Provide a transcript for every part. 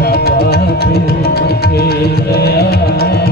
ਬਾਬਾ ਫਿਰ ਮੱਥੇ ਗਿਆ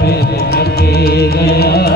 पे करके गया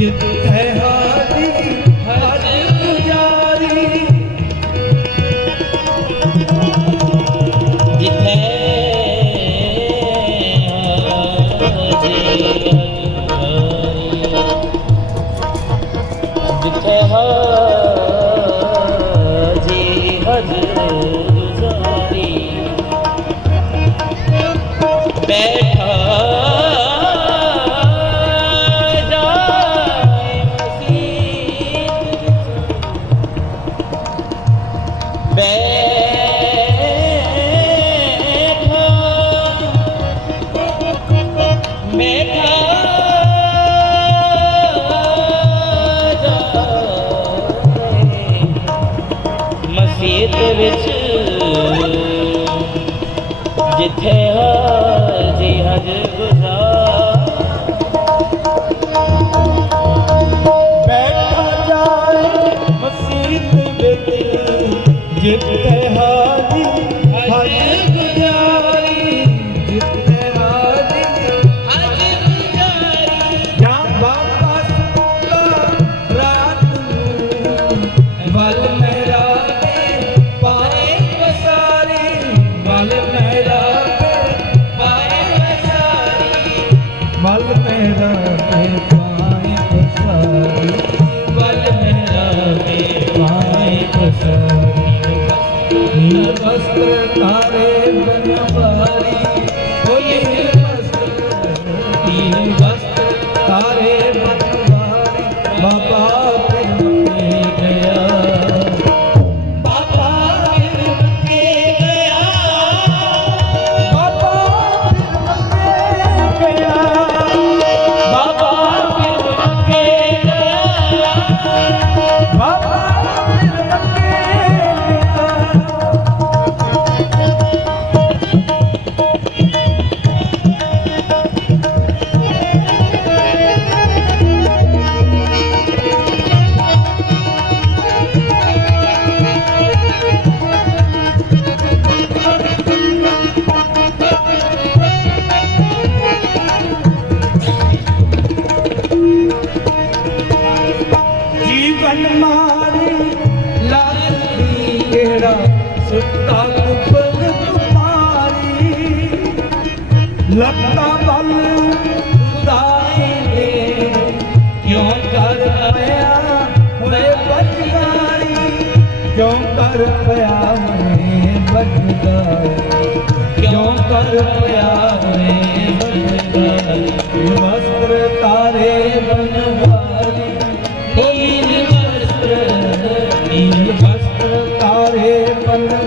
ਜਿੱਤ ਹੈ ਹਾਰੀ ਹੱਜ ਪੁਜਾਰੀ। ਵਿੱਚ। ਜਿੱਥੇ ਹਾਲ ਜੀ ਹਜ ਗੁਜ਼ਾਰ ਵਸਤ ਤਾਰੇ ਬਨਵਾਰੀ ਹੋਲੀ ਵਸਤ ਦੀ ਵਸਤ ਤਾਰੇ ਲੱਗਦੀ ਸੁੱਤਾ ਕੁਪਲ ਤੁਮਾਰੀ। ਲੱਤਾਂ ਵੱਲ ਉਦਾਈ ਦੇ ਕਿਉਂ ਕਰ ਪਿਆ ਹੋਏ ਬਚਦਾਰੀ? ਕਿਉਂ ਕਰ ਪਿਆ ਹੋਏ ਬਚਦਾਰੀ? ਕਿਉਂ ਕਰ ਪਿਆ ਹੋਏ